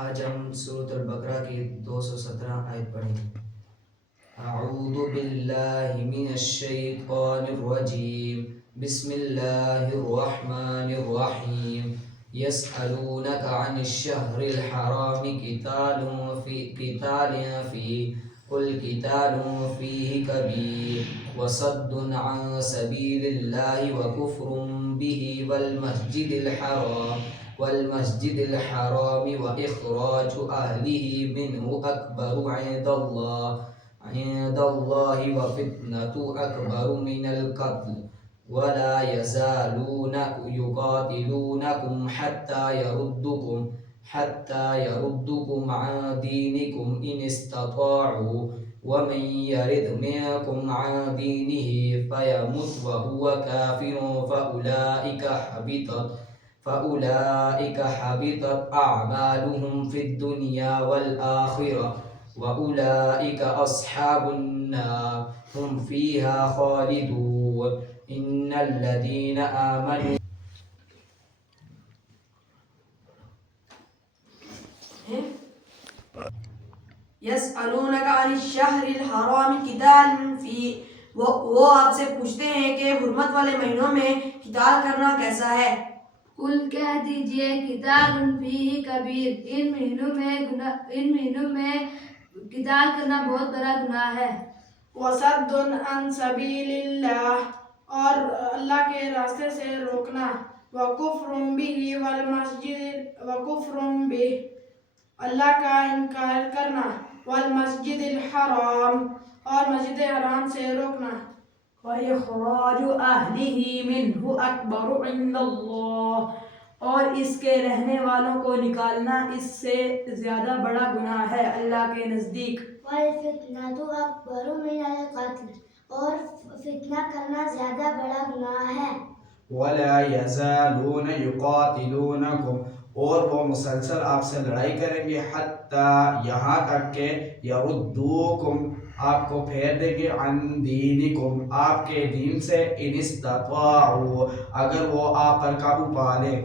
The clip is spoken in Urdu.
آج ہم سورۃ البقرہ کی 217 آیت پڑھیں۔ اعوذ باللہ من الشیطان الرجیم، بسم اللہ الرحمن الرحیم۔ یسألونک عن الشہر الحرام قتال فیہ قل قتال فیہ کبیر وصد عن سبیل اللہ وکفر بہ والمسجد الحرام وإخراج أهله منه أكبر عند الله وفتنة أكبر من القتل ولا يزالون يقاتلونكم حتى يردوكم عن دينكم إن استطاعوا ومن يرد منكم عن دينه فيمت وهو كافر فأولئك حبطت أعمالهم في الدنيا والآخرة وأولئك أصحاب النار هم فيها خالدون إن الذين آمنوا یسألونک عن الشہر الحرام قتال فیہ، وہ آپ سے پوچھتے ہیں کہ حرمت والے مہینوں میں قتال کرنا کیسا ہے۔ قل کہہ دیجئے قتال فیہ کبیر، ان مہینوں میں قتال کرنا بہت بڑا گناہ ہے۔ وصد عن سبیل اللہ، اور اللہ کے راستے سے روکنا، وکفر بہ، اللہ کا انکار کرنا، والمسجد الحرام، اور مسجد حرام سے روکنا، وَإِخْرَاجُ أَهْلِهِ مِنْهُ أَكْبَرُ عِنْدَ اللَّهِ، اور اس کے رہنے والوں کو نکالنا اس سے زیادہ بڑا گناہ ہے اللہ کے نزدیک۔ وَالْفِتْنَةُ أَكْبَرُ مِنَ الْقَتْلِ، اور فتنہ کرنا زیادہ بڑا گناہ ہے۔ وَلَا يَزَالُونَ يُقَاتِلُونَكُمْ، اور وہ مسلسل آپ سے لڑائی کریں گے، حتیٰ یہاں تک کہ یردوکم، آپ کو پھیر دیں گے، عن دینکم، آپ کے دین سے، ان استطاعوا، اگر وہ آپ پر قابو پا لیں،